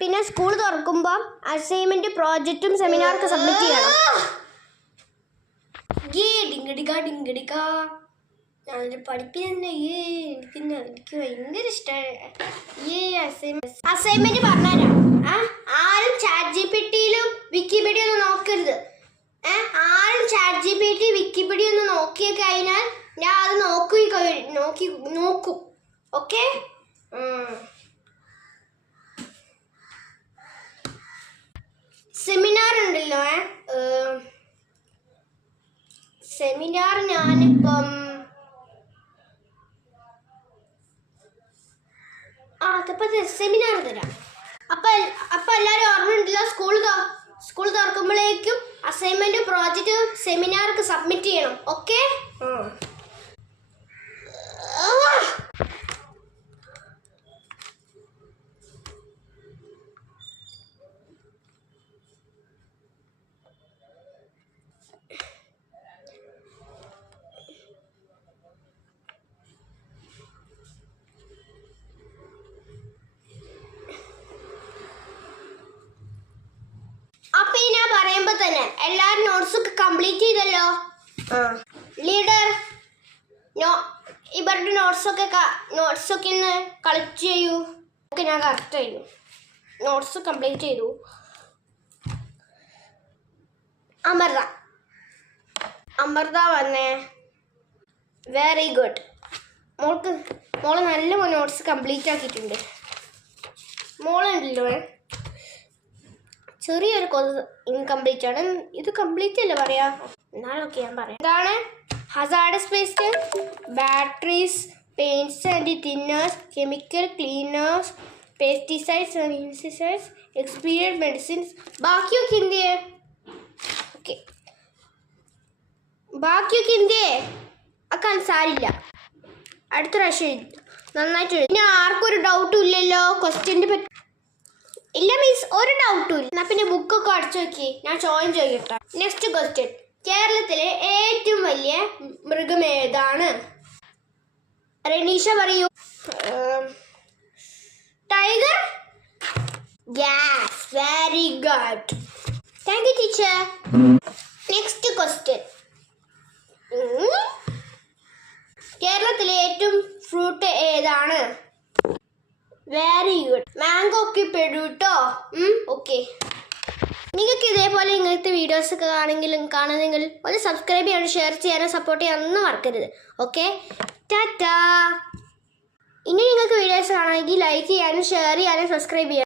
പിന്നെ സ്കൂൾ തുറക്കുമ്പോൾ assignment പ്രോജക്റ്റും സെമിനാർക്ക് submit ചെയ്യണം. ഞാൻ പഠിപ്പിന്നെ എനിക്ക് ഭയങ്കര ഇഷ്ടമാണ്. അസൈൻമെന്റ് പറഞ്ഞുതരാം. ആരും ChatGPTയിലും വിക്കിപീഡിയ നോക്കരുത്. ആരും ChatGPT വിക്കിപീഡിയ ഒന്ന് നോക്കി കഴിഞ്ഞാൽ ഞാൻ അത് നോക്കും. ഓക്കെ? സെമിനാർ ഉണ്ടല്ലോ. സെമിനാർ ഞാനിപ്പം സെമിനാർ തരാം. അപ്പൊ എല്ലാരും ഓർമ്മയുണ്ടല്ലോ, സ്കൂൾ തുറക്കുമ്പോഴേക്കും അസൈൻമെന്റ് പ്രോജക്റ്റ് സെമിനാർക്ക് സബ്മിറ്റ് ചെയ്യണം. ഓക്കെ? അപ്പൊ ഞാൻ പറയുമ്പോ തന്നെ എല്ലാരും നോട്ട്സൊക്കെ കംപ്ലീറ്റ് ചെയ്തല്ലോ. ലീഡർ ഇവരുടെ നോട്ട്സൊക്കെ ഒന്ന് കളക്ട് ചെയ്യൂ. ഓക്കെ, ഞാൻ കറക്റ്റ് ചെയ്തു. നോട്ട്സ് കംപ്ലീറ്റ് ചെയ്തു. അമൃത വന്നേ. Very good. മോള് നല്ല നോട്ട്സ് കംപ്ലീറ്റ് ആക്കിയിട്ടുണ്ട്. മോളുണ്ടല്ലോ, ചെറിയൊരു ഇൻകംപ്ലീറ്റ് ആണ്. ഇത് കംപ്ലീറ്റ് അല്ലേ പറയാ? എന്നാലൊക്കെ ഞാൻ പറയാം. ഇതാണ് hazardous waste, batteries, paints and thinners, chemical cleaners, pesticides and insecticides, experience medicines. ബാക്കിയൊക്കെ എന്തിയെ? ഓക്കെ, ബാക്കിയൊക്കെ എന്തിയെ? അക്കാൻ സാരില്ല. അടുത്ത പ്രാവശ്യം നന്നായിട്ട്. പിന്നെ ആർക്കും ഒരു ഡൗട്ടും ഇല്ലല്ലോ ക്വസ്റ്റ്യൻ്റെ പറ്റി? ഇല്ല മീൻസ് ഒരു ഡൗട്ടും ഇല്ല. എന്നാ പിന്നെ ബുക്കൊക്കെ അടിച്ചു നോക്കി ഞാൻ ചോദിക്കട്ടെ. Next question. കേരളത്തിലെ ഏറ്റവും വലിയ മൃഗം ഏതാണ്? റെനീഷ പറയൂ. Tiger? Yes, very good. Thank you teacher. Next question. കേരളത്തിലെ ഏറ്റവും ഫ്രൂട്ട് ഏതാണ്? Very good. മാംഗോ ഒക്കെ പെടൂ കേട്ടോ. ഓക്കെ, നിങ്ങൾക്ക് ഇതേപോലെ ഇങ്ങനത്തെ വീഡിയോസ് ഒക്കെ കാണുന്നെങ്കിൽ ഒന്ന് സബ്സ്ക്രൈബ് ചെയ്യാനും ഷെയർ ചെയ്യാനും സപ്പോർട്ട് ചെയ്യാനൊന്നും മറക്കരുത്. ഓക്കെ, ടാറ്റാ. ഇനി നിങ്ങൾക്ക് വീഡിയോസ് കാണണമെങ്കിൽ ലൈക്ക് ചെയ്യാനും ഷെയർ ചെയ്യാനും സബ്സ്ക്രൈബ് ചെയ്യാനും